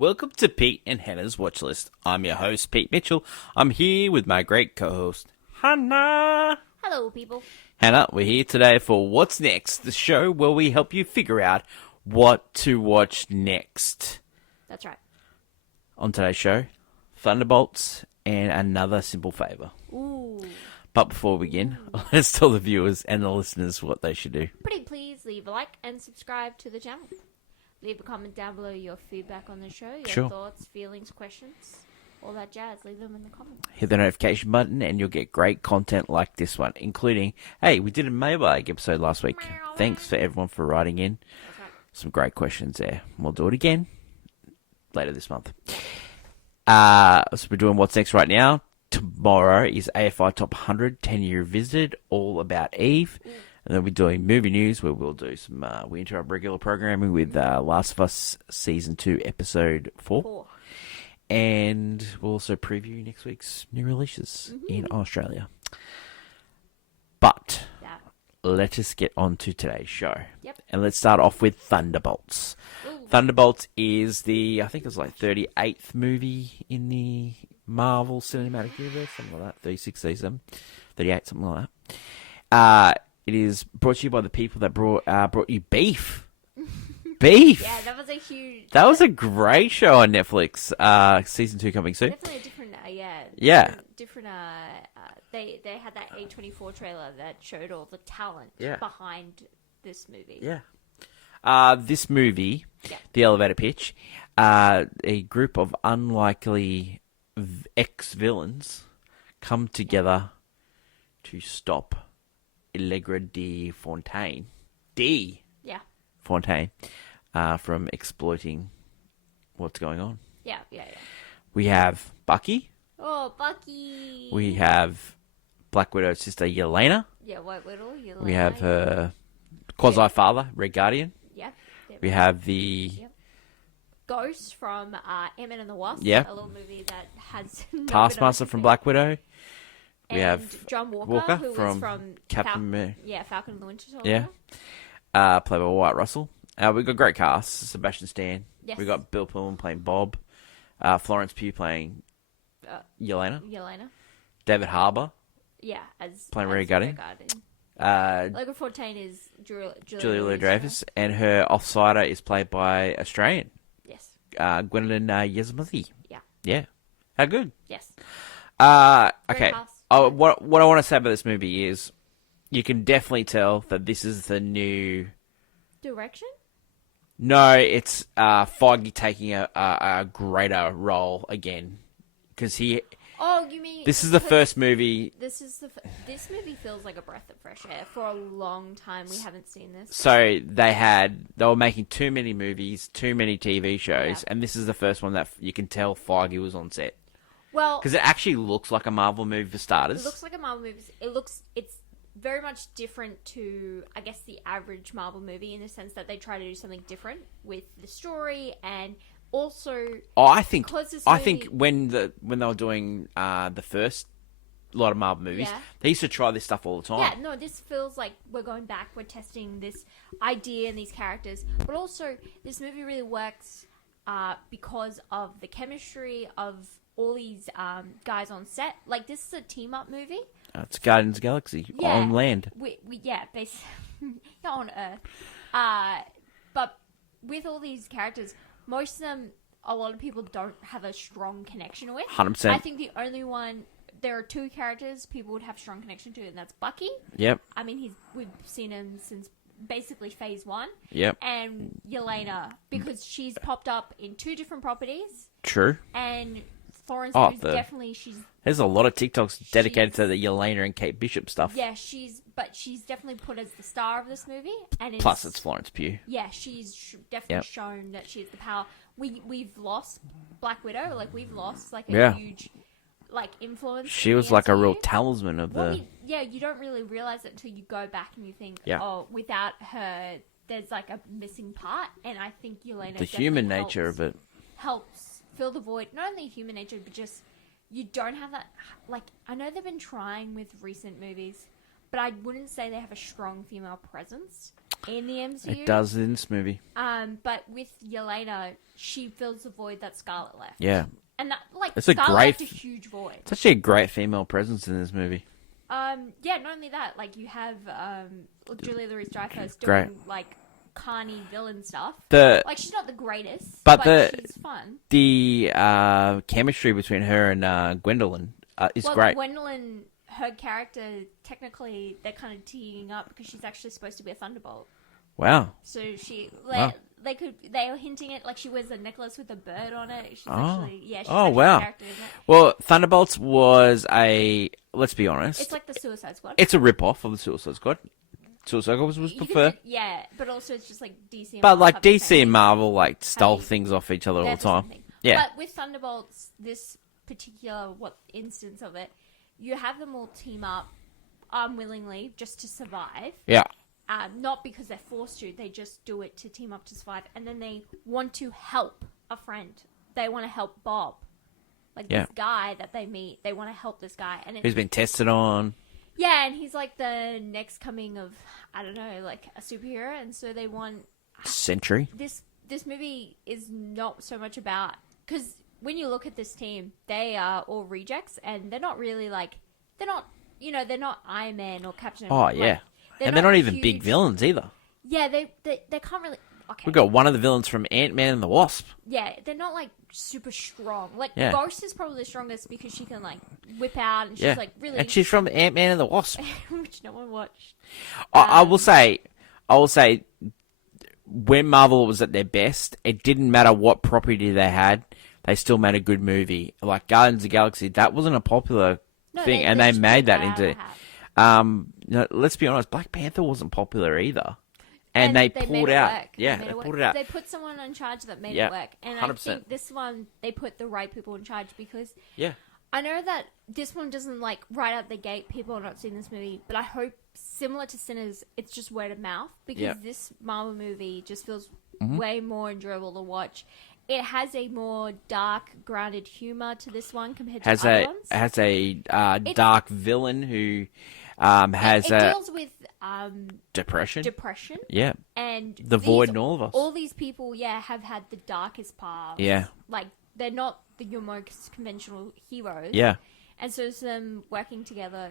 Welcome to Pete and Hannah's Watchlist. I'm your host, Pete Mitchell. I'm here with my great co-host, Hannah. Hello, people. Hannah, we're here today for What's Next, the show where we help you figure out what to watch next. That's right. On today's show, Thunderbolts and another simple favour. Ooh. But before we begin, let's tell the viewers and the listeners what they should do. Pretty please leave a like and subscribe to the channel. Leave a comment down below your feedback on the show, your thoughts, feelings, questions, all that jazz. Leave them in the comments. Hit the notification button and you'll get great content like this one, including, hey, we did a mailbag episode last week. Thanks for everyone for writing in. That's right. Some great questions there. We'll do it again later this month. So we're doing What's Next right now. Tomorrow is AFI Top 100, 10-year visited, all about Eve. And then we're doing movie news where we'll do some, we interrupt regular programming with Last of Us Season 2, Episode 4. And we'll also preview next week's new releases in Australia. But let us get on to today's show. Yep. And let's start off with Thunderbolts. Ooh. Thunderbolts is the, I think it was like 38th movie in the Marvel Cinematic Universe, something like that, 36, 37, 38, something like that. It is brought to you by the people that brought you Beef. Beef! Yeah, that was a huge... That was a great show on Netflix. Season 2 coming soon. Definitely a different... Different... They had that A24 trailer that showed all the talent behind this movie. Yeah. This movie, the elevator pitch, a group of unlikely ex-villains come together to stop Allegra de Fontaine. Fontaine. From exploiting what's going on. Yeah. We have Bucky. Oh, Bucky! We have Black Widow's sister Yelena. Yeah, White Widow, Yelena. We have her quasi-father, Red Guardian. Yeah. We have the... Ghost from Ant-Man and the Wasp. Yeah. A little movie that has... Taskmaster from Black Widow. We have John Walker who from, was from Captain America. Falcon and the Winter Soldier. Yeah. Played by Wyatt Russell. We've got great cast. Sebastian Stan. Yes. We've got Bill Pullman playing Bob. Florence Pugh playing Yelena. David Harbour. Yeah, as playing Red Guardian. Logan Fontaine is Julia Louis-Dreyfus. And her offsider is played by Australian. Yes. Gwendolyn Yezmothy. Yeah. How good? Yes. Okay. What I want to say about this movie is you can definitely tell that this is the new... Direction? No, it's Feige taking a greater role again. Because he... Oh, you mean... This is the first movie... This movie feels like a breath of fresh air. For a long time, we haven't seen this. So they were making too many movies, too many TV shows, and this is the first one that you can tell Feige was on set. Well... Because it actually looks like a Marvel movie for starters. It looks like a Marvel movie. It's very much different to, I guess, the average Marvel movie in the sense that they try to do something different with the story and also... I think when they were doing the first lot of Marvel movies, they used to try this stuff all the time. Yeah, no, this feels like we're going back, we're testing this idea and these characters, but also this movie really works because of the chemistry of all these guys on set. Like, this is a team-up movie. It's Guardians of the Galaxy on land. Basically on Earth. But with all these characters, most of them, a lot of people don't have a strong connection with. 100%. I think the only one, there are two characters people would have strong connection to, and that's Bucky. Yep. I mean, we've seen him since basically Phase 1. Yep. And Yelena, because she's popped up in two different properties. True. And Florence definitely, there's a lot of TikToks dedicated to the Yelena and Kate Bishop stuff. Yeah, she's definitely put as the star of this movie, and plus it's Florence Pugh. Yeah, she's definitely shown that she has the power. We've lost Black Widow, like we've lost like a huge influence. She was like a real talisman of the. You don't really realize it until you go back and you think, without her, there's like a missing part, and I think Yelena. The human nature of it helps fill the void. Not only human nature, but just you don't have that. Like, I know they've been trying with recent movies, but I wouldn't say they have a strong female presence. in the MCU. It does in this movie. But with Yelena, she fills the void that Scarlet left. Yeah. And that, like, It's a Scarlet great- left a huge void. It's actually a great female presence in this movie. Yeah, not only that, like, you have Julia Louis-Dreyfus Great. doing, like, carny villain stuff. The Like, she's not the greatest, But but the- she's fun. the chemistry between her and Gwendolyn is Well, great. Gwendolyn, her character, technically, they're kind of teeing up because she's actually supposed to be a Thunderbolt. Wow. So Wow. they were hinting it, like, she wears a necklace with a bird on it. She's Oh. actually, yeah, she's Oh, actually wow. a character, isn't it? Well, Thunderbolts was let's be honest, It's like the Suicide Squad. it's a rip-off of the Suicide Squad. Suicide Squad was You could prefer. yeah, but also it's just like DC. And But Marvel like have the DC same and Marvel like stole Hey, things off each other all they're the the same time. thing. Yeah. But with Thunderbolts, this particular instance of it, you have them all team up unwillingly just to survive. Yeah. Not because they're forced to, they just do it to team up to survive. And then they want to help a friend. They want to help Bob. Like Yeah. this guy that they meet, they want to help this guy. And Who's been tested on. yeah, and he's like the next coming of, I don't know, like a superhero. And so they want Sentry. this movie is not so much about, because when you look at this team, they are all rejects, and they're not really like, they're not Iron Man or Captain Oh, America. yeah. Like, And they're not even huge- big villains either. Yeah, they can't really. Okay. We got one of the villains from Ant-Man and the Wasp. Yeah, they're not like super strong. Like Yeah. Ghost is probably the strongest because she can like whip out, and she's Yeah. like really. And she's from Ant-Man and the Wasp. which no one watched. I will say, when Marvel was at their best, it didn't matter what property they had, they still made a good movie. Like Guardians of the Galaxy, that wasn't a popular No, thing, and they just made pulled that out into. of the hat. Let's be honest, Black Panther wasn't popular either, and they made pulled it out. work. Yeah, made they work. pulled it out. They put someone in charge that made Yeah, it work, and 100%. I think this one they put the right people in charge because Yeah, I know that this one doesn't like right out the gate. People are not seeing this movie, but I hope similar to Sinners, it's just word of mouth because Yeah. this Marvel movie just feels Mm-hmm. way more enjoyable to watch. It has a more dark, grounded humor to this one compared to other ones. has a dark villain who has it a deals with depression. depression Yeah, and the void in all of us. All these people, have had the darkest past. Yeah. like they're not your most conventional heroes. Yeah. and so it's them working together.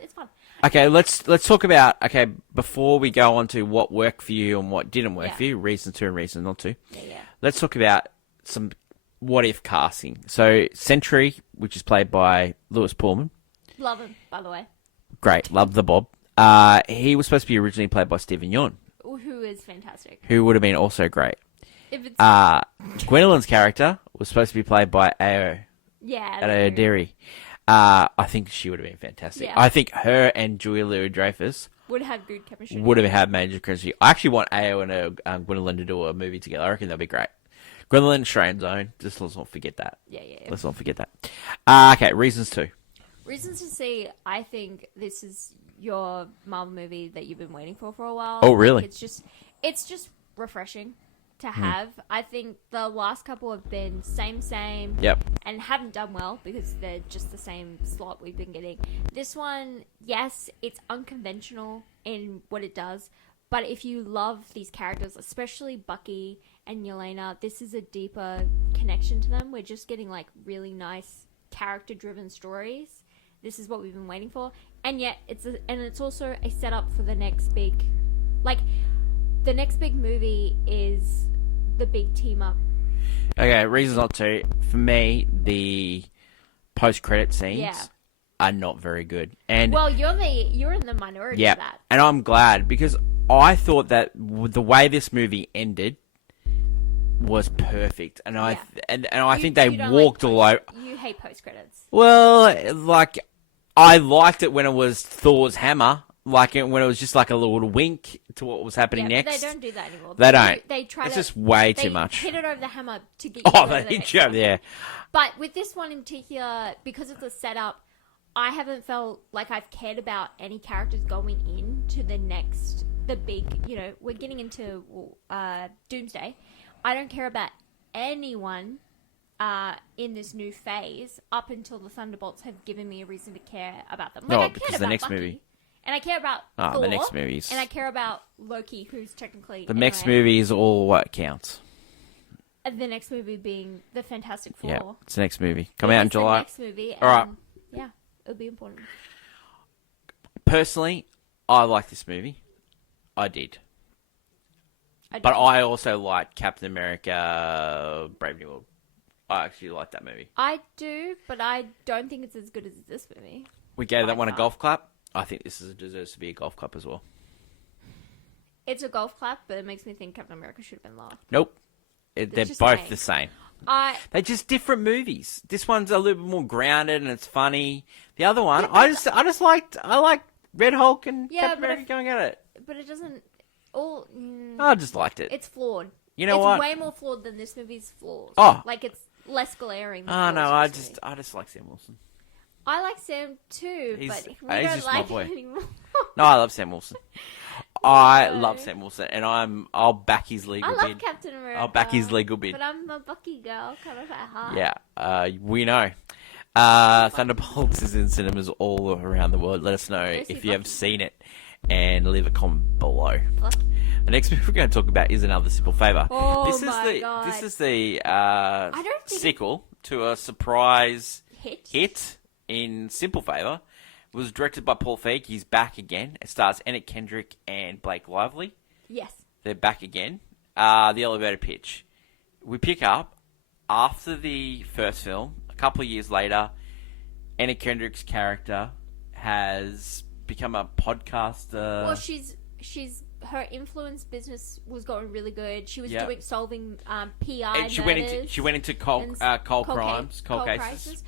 It's fun. Okay, let's talk about before we go on to what worked for you and what didn't work Yeah. for you, reasons to and reasons not to. Yeah. Let's talk about some what if casting. So Sentry, which is played by Lewis Pullman, Love him, by the way. great, love the Bob. He was supposed to be originally played by Stephen Yeun, Who is fantastic. who would have been also great. If it's Gwendolyn's character was supposed to be played by Ayo Adeyemi. I think she would have been fantastic. Yeah. I think her and Julia Louis-Dreyfus would have good chemistry. would have had major chemistry. I actually want Ayo and Gwendolyn to do a movie together. I reckon that'd be great. Gwendolyn, Australian Zone. Just let's not forget that. Yeah. Let's not forget that. Okay, reasons too. Reasons to see. I think this is your Marvel movie that you've been waiting for a while. Oh, really? It's just refreshing to have. I think the last couple have been same, Yep. and haven't done well because they're just the same slot we've been getting. This one, yes, it's unconventional in what it does, but if you love these characters, especially Bucky and Yelena, this is a deeper connection to them. We're just getting like really nice character-driven stories. This is what we've been waiting for, and yet it's also a setup for the next big, the next big movie is the big team up. Okay, reasons not to. For me, the post-credit scenes Yeah. are not very good. And Well, you're in the minority yeah, of that. and I'm glad because I thought that the way this movie ended was perfect, and I think they You don't walked like all over. You hate post credits. Well, like I liked it when it was Thor's hammer, like when it was just like a little wink to what was happening Yeah, next. but they don't do that anymore. They don't. They try It's to. just way they too much. Hit it over the hammer to get you. Oh, to go they to the hit next you over one. there. But with this one in particular, because of the setup, I haven't felt like I've cared about any characters going into the big. We're getting into Doomsday. I don't care about anyone in this new phase up until the Thunderbolts have given me a reason to care about them. No, I because cared the about next Bucky. movie. And I care about Thor. The next movies. And I care about Loki, who's technically... The next movie is all what counts. The next movie being the Fantastic Four. Yeah, it's the next movie. Come out in July. The next movie. All right. Yeah, it'll be important. Personally, I like this movie. I did. But I also like Captain America Brave New World. I actually like that movie. I do, but I don't think it's as good as this movie. We gave that one a golf clap. I think this deserves to be a golf clap as well. It's a golf clap, but it makes me think Captain America should have been lower. Nope. They're both the same. They're just different movies. This one's a little bit more grounded and it's funny. The other one, I like Red Hulk and Captain America going at it. But it doesn't... I just liked it. It's flawed. You know what? It's way more flawed than this movie's flaws. Oh. Like, it's less glaring. Oh, no, I just like Sam Wilson. I like Sam too, but we he's don't just like my boy. him anymore. No, I love Sam Wilson. I love Sam Wilson, and I'll back his legal bid. I love Captain America. I'll back his legal bid. But I'm a Bucky girl, kind of at heart. Yeah, we know. Thunderbolts is in cinemas all around the world. Let us know if you have seen it, and leave a comment below. What? The next movie we're going to talk about is Another Simple Favor. Oh This is the sequel to a surprise hit in Simple Favor. It was directed by Paul Feig. He's back again. It stars Anna Kendrick and Blake Lively. Yes. They're back again. The elevator pitch. We pick up after the first film. A couple of years later, Anna Kendrick's character has become a podcaster. Well, her influence business was going really good. She was solving PI and she went into coal cases.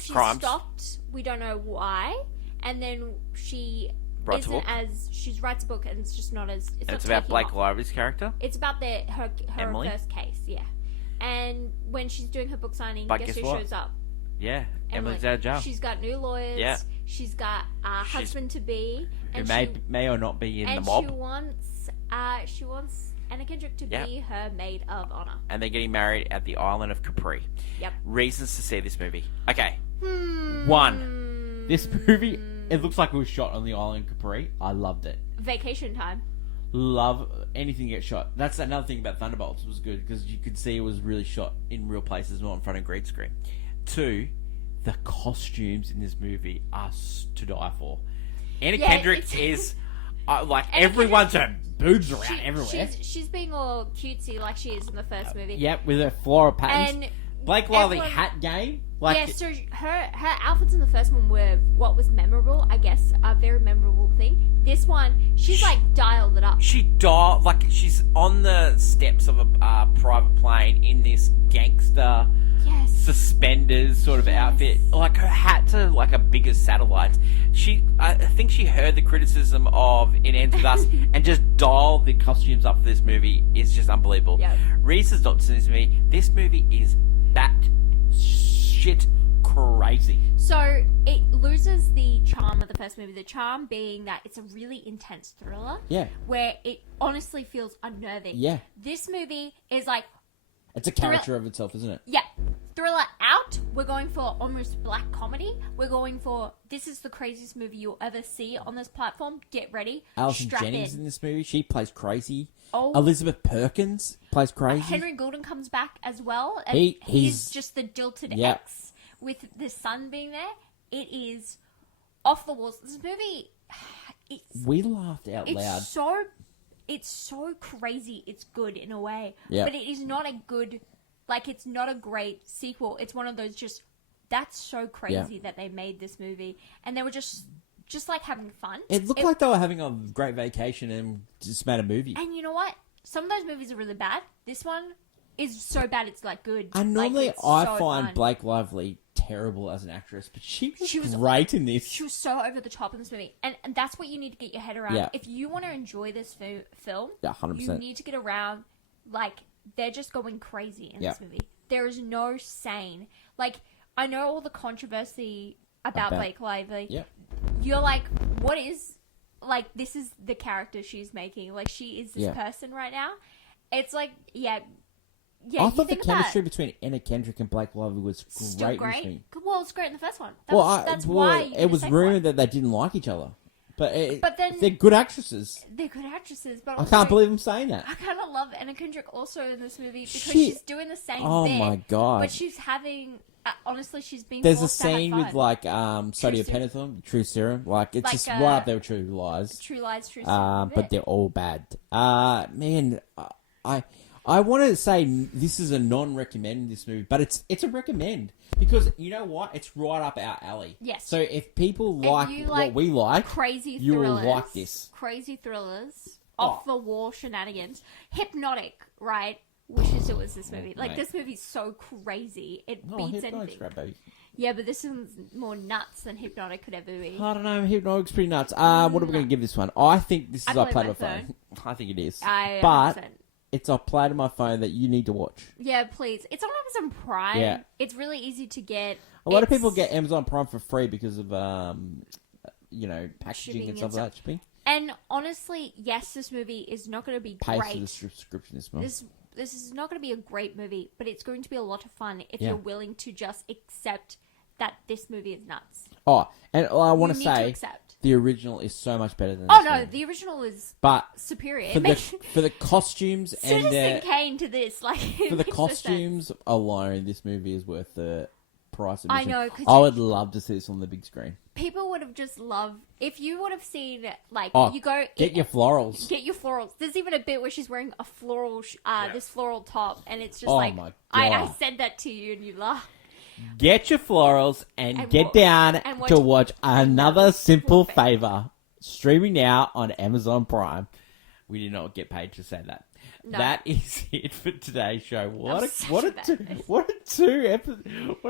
She stopped. We don't know why. And then she writes a book, and it's just not as. It's about Blake Lively's character. It's about her Emily? first case, yeah. And when she's doing her book signing, guess who shows up? Yeah, Emily's out of jail. She's got new lawyers. Yeah. She's got a husband to be, who may or not be in the mob. And she wants Anna Kendrick to be her maid of honor. And they're getting married at the island of Capri. Yep. Reasons to see this movie. Okay. One. This movie, it looks like it was shot on the island of Capri. I loved it. Vacation time. Love anything get shot. That's another thing about Thunderbolts. It was good because you could see it was really shot in real places, not in front of green screen. Two, the costumes in this movie are to die for. Anna Kendrick is everyone's her boobs around everywhere. She's being all cutesy like she is in the first movie. Yep, with her floral patterns. And Blake Lively hat game. So her outfits in the first one were what was memorable, I guess, a very memorable thing. This one, she's dialed it up. She's on the steps of a private plane in this gangster suspenders sort of outfit. Like her hats are like a bigger satellite. I think she heard the criticism of It Ends With Us and just dialed the costumes up for this movie. Is just unbelievable. Yep. Reese's not to me. This movie is bat shit crazy. So it loses the charm of the first movie. The charm being that it's a really intense thriller. Yeah. Where it honestly feels unnerving. Yeah. This movie is like... It's a character of itself, isn't it? Yeah. Thriller out. We're going for almost black comedy. We're going for this is the craziest movie you'll ever see on this platform. Get ready. Alison Jennings in this movie. She plays crazy. Oh. Elizabeth Perkins plays crazy. Henry Goulden comes back as well. And he's just the jilted ex with the son being there. It is off the walls. This movie, we laughed out loud. It's so crazy. It's good in a way, yep. But it is not a good. It's not a great sequel. It's one of those that's so crazy that they made this movie, and they were just having fun. It looked like they were having a great vacation and just made a movie. And you know what? Some of those movies are really bad. This one is so bad it's good. And normally I find Blake Lively terrible as an actress, but she was great in this. She was so over the top in this movie, and that's what you need to get your head around. Yeah. If you want to enjoy this film, 100%. You need to get around they're just going crazy in this movie. There is no sane. I know all the controversy about Blake Lively. Yeah. You're what is... this is the character she's making. She is this person right now. It's I thought the chemistry between Anna Kendrick and Blake Lively was great. Still great? Well, it's great in the first one. That's why it was rumored that they didn't like each other. But then they're good actresses. they're good actresses. But I also, can't believe I'm saying that. I kind of love Anna Kendrick also in this movie because Shit. she's doing the same Oh bit. my God. But she's having. Honestly, she's been. There's a forced to have scene fun. with like sodium serum. pentothal, true serum. Like it's Like, just right up there with True Lies. True Lies, True But bit. they're all bad. Man, I want to say this is a non-recommend this movie, but it's a recommend because you know what? It's right up our alley. Yes. So if people If like you what we like, crazy you will thrillers, like this. Crazy thrillers, off the wall shenanigans, Hypnotic, right? Wishes it was this movie. Like mate. this movie's so crazy, it Oh, beats Hypnotic's anything. great, baby. Yeah, but this one's more nuts than Hypnotic could ever be. I don't know. Hypnotic's pretty nuts. What are we going to give this one? I think this is I I play played my on my phone. I think it is. I but 100%. it's I played on my phone that you need to watch. Yeah, please. It's on Amazon Prime. Yeah. It's really easy to get. A lot of people get Amazon Prime for free because of packaging Shipping and stuff like that. Shipping. And honestly, yes, this movie is not going to be Pay great. for the subscription this month. This is not going to be a great movie, but it's going to be a lot of fun if Yeah. you're willing to just accept that this movie is nuts. Oh, and I want You to need to say accept. the original is so much better than. Oh this no, film. the original is But superior. for It the makes for the costumes and Citizen Kane to this, like for the costumes alone, this movie is worth the price of I admission. know, 'cause I would love to see this on the big screen. People would have just loved if you would have seen like Oh, you go get your florals. Get your florals. There's even a bit where she's wearing a floral, this floral top, and it's just Oh like my I God. said that to you, and you laugh. Get your florals and get wa- down and to watch watch another another simple Simple favor. Streaming now on Amazon Prime. We did not get paid to say that. No. That is it for today's show. What such a a bad person. what a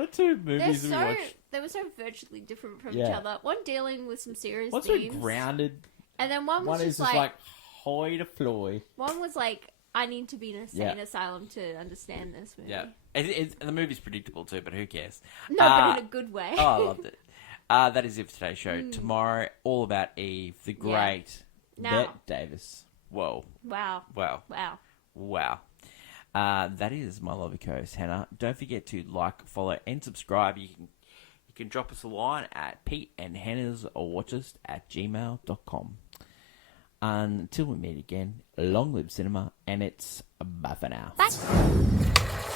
two movies we watched. They were so virtually different from each Yeah. other. One dealing with some serious One's so themes, grounded. and then one was One is just just like like hoi to floy. one was like I need to be in a sane Yeah. asylum to understand this movie. Yeah. The movie's predictable too, but who cares? No, but in a good way. Oh, I loved it. That is it for today's show. Tomorrow, all about Eve, the great Now- Bette Davis. Whoa. Wow. Wow. Wow. Wow. That is my lovely co-host, Hannah. Don't forget to like, follow, and subscribe. You can drop us a line at peteandhannahswatchest@gmail.com. Until we meet again, long live cinema, and it's bye for now. Bye.